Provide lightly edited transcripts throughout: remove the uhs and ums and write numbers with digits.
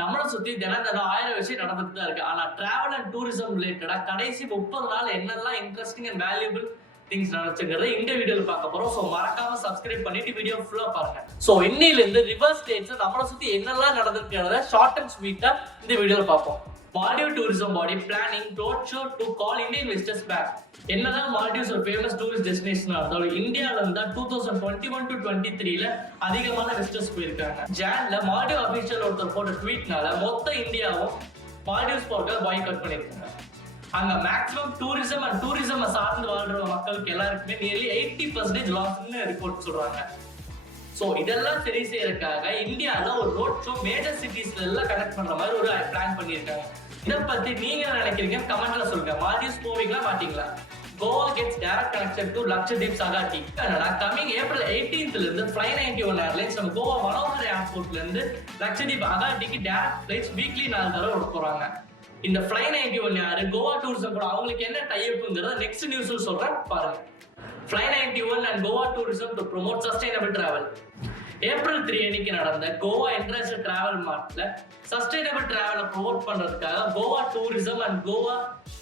நம்மளை சுத்தி தினம் 1000 விஷயம் நடந்துட்டு தான் இருக்கு. ஆனா டிராவல் அண்ட் டூரிசம் ரிலேட்டடா கடைசி 30 நாள் என்னெல்லாம் இன்ட்ரெஸ்டிங் அண்ட் வேல்யூபிள் திங்ஸ் நடந்துச்சுங்கிறத இந்த வீடியோல பார்க்க போறோம். சோ மறக்காம சப்ஸ்கிரைப் பண்ணிட்டு வீடியோ ஃபுல்லா பாருங்க. சோ இன்னையில இருந்து ரிவர்ஸ் டேட்ஸ் நம்மளை சுத்தி என்னெல்லாம் நடந்துருக்கிறத ஷார்ட் அண்ட் ஸ்வீட்டா இந்த வீடியோல பார்ப்போம். Maldive tourism body planning road show to call Indian visitors back. என்னதான் மால்டிவ்ஸ் ஒரு ஃபேமஸ் டூரிஸ்ட் டெஸ்டினேஷனா இருந்தாலும் இந்தியால இருந்தா 2021 to 23ல அதிகமான விசிட்டர்ஸ் போயிருக்காங்க. ஜான்ல மால்டிவ் அபிஷியல் ஒருத்தர் போட்ட ட்வீட்னால மொத்த இந்தியாவும் மால்டிவ்ஸ் போர்ட்டை பாய்காட் பண்ணிருக்காங்க. அங்க மேக்ஸிமம் டூரிசம் அண்ட் டூரிசம் சார்ந்து வாழ்ற மக்களுக்கு எல்லாருக்குமே நியர்லி 80% லாஸ்ன்னு ரிப்போர்ட் சொல்றாங்க. சோ இதெல்லாம் சரி செய்யறதுக்காக இந்தியால ஒரு ரோட் ஷோ மேஜர் சிட்டிஸ்ல எல்லாம் கனெக்ட் பண்ற மாதிரி ஒரு பிளான் பண்ணிருக்காங்க. இதை பத்தி நீங்க என்ன நினைக்கிறீங்க கமெண்ட்ல சொல்லுங்க. மால்டிவ்ஸ் போவீங்களா மாட்டீங்களா? Goa gets direct connection to Lakshadweep Agatti. Coming April 18th இருந்து Fly 91 ஏர்லைன்ஸ் நம்ம கோவா மனோஹர் ஏர்போர்ட்ல இருந்து லக்ஷதீப் அகாட்டிக்கு டைரக்ட் ஃபிளைட்ஸ் வீக்லி 4 தடவை விட போறாங்க. இந்த Fly 91 யாரு, கோவா டூரிசம் கூட அவங்களுக்கு என்ன டைப்ங்கிறத நெக்ஸ்ட் நியூஸ்ல சொல்றேன் பாருங்க. Fly 91 and Goa Tourism to promote sustainable travel. April 3 அன்னைக்கு நடந்த கோவா இன்டர்நேஷனல் டிராவல் மார்ட்ல சஸ்டைனபிள் டிராவலை ப்ரோமோட் பண்றதுக்காக Goa tourism and Goa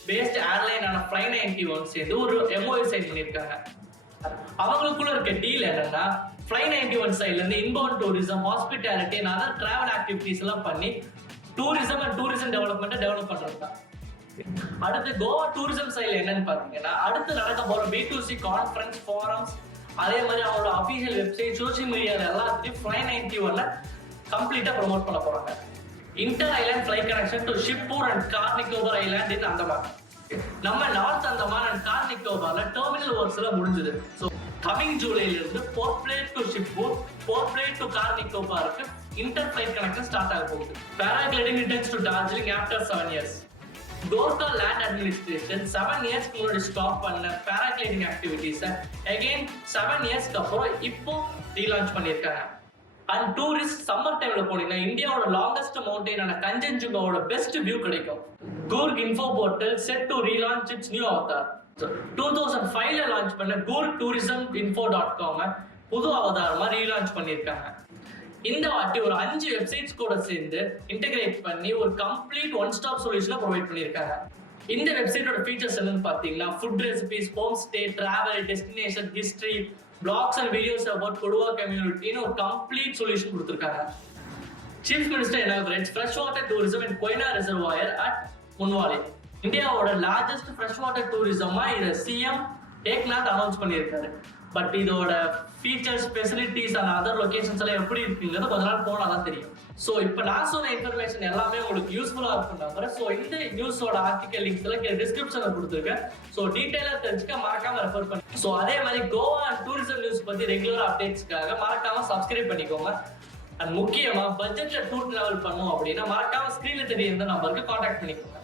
based airline ஆன Fly 91 சேர்ந்து ஒரு MOU சைன் பண்ணிருக்காங்க. அவங்களுக்குள்ள இருக்க டீல் என்னன்னா Fly 91 சைட்ல இருந்து inbound tourism, hospitality and other travel activities எல்லாம் பண்ணி டூரிசம் அண்ட் டூரிசம் டெவலப்மெண்ட்டை டெவலப் பண்றதுதான். அடுத்து கோவா டூரிசம் சைட்ல என்னன்னு பாத்தீங்கன்னா அடுத்து நடக்க போற B2C கான்ஃபரன்ஸ் ஃபாரம்ஸ், அதே மாதிரி அவங்களோட அபிஷியல் வெப்சைட், சோசியல் மீடியால எல்லாத்தையும் Fly 91 கம்ப்ளீட்டா ப்ரோமோட் பண்ண போறாங்க. Inter island flight connection to Shibpur and Car Nicobar island in Andaman. நம்ம நார்த் அந்தமான் அண்ட் கார் நிக்கோபார்ல டெர்மினல் ஒர்க்ஸ் எல்லாம் முடிஞ்சது. ஸோ கமிங் ஜூலைல இருந்து போர்ட் பிளேட் டு ஷிப்பூர், போர்ட் பிளேட் டு கார் நிக்கோபாருக்கு இன்டர் ஃபிளைட் கனெக்ஷன் ஸ்டார்ட் ஆக போகுது. Paragliding returns to Darjeeling after 7 years. Gorkhaland administration 7 years முன்னாடி ஸ்டாப் பண்ண பேராகிளைடிங் ஆக்டிவிட்டிஸை அகைன் 7 yearsக்கு அப்புறம் இப்போ ரீலான்ச் பண்ணியிருக்காங்க. அண்ட் டூரிஸ்ட் சம்மர் டைம்ல போனீங்கன்னா இந்தியாவோட லாங்கஸ்ட் மவுண்டெயினான கஞ்சன்ஜுங்காவோட பெஸ்ட் வியூ கிடைக்கும். Coorg info portal set to relaunch its new avatar. 2005ல லான்ச் பண்ண கூர்க் டூரிசம் info.com புது அவதாரமா ரீலான்ச் பண்ணியிருக்காங்க. இந்த வாட்டி ஒரு 5 வெப்சைட்ஸ் கூட சேர்ந்து இன்டகிரேட் பண்ணி ஒரு கம்ப்ளீட் ஒன் ஸ்டாப் சொல்யூஷனை ப்ரொவைட் பண்ணியிருக்காங்க. இந்த வெப்சைட்டோட ஃபீச்சர்ஸ் என்னன்னு பார்த்தீங்கன்னா food recipes, home stay, travel, destination, history, blogs and videos about Kodava கம்யூனிட்டின்னு ஒரு கம்ப்ளீட் சொல்யூஷன் கொடுத்துருக்காங்க. Chief minister inaugurates fresh water tourism in Koyna reservoir at Munavale. இந்தியாவோட லார்ஜஸ்ட் ஃப்ரெஷ் வாட்டர் டூரிசமா இதை CM ஏக்நாத் அனௌன்ஸ் பண்ணியிருக்காரு. பட் இதோட features, facilities and other locations எல்லாம் எப்படி இருக்குங்கிறது கொஞ்ச நாள் போனாதான் தெரியும். ஸோ இப்போ நான் சொன்ன இன்ஃபர்மேஷன் எல்லாமே உங்களுக்கு யூஸ்ஃபுல்லாக இருக்கும் நம்புறேன். ஸோ இந்த நியூஸோட ஆர்டிகல் லிங்க்ஸ் எல்லாம் டிஸ்கிரிப்ஷனில் கொடுத்துருக்கேன். ஸோ டீட்டெயிலாக தெரிஞ்சுக்க மறக்காம ரெஃபர் பண்ணி. ஸோ அதே மாதிரி கோவா அண்ட் டூரிசம் நியூஸ் பற்றி ரெகுலர் அப்டேட்ஸ்க்காக மறக்காம சப்ஸ்கிரைப் பண்ணிக்கோங்க. அண்ட் முக்கியமாக பட்ஜெட்ல டூர் டிராவல் பண்ணும் அப்படின்னா மறக்காம ஸ்க்ரீன்ல தெரிய இந்த நம்பருக்கு கான்டாக்ட் பண்ணிக்கோங்க.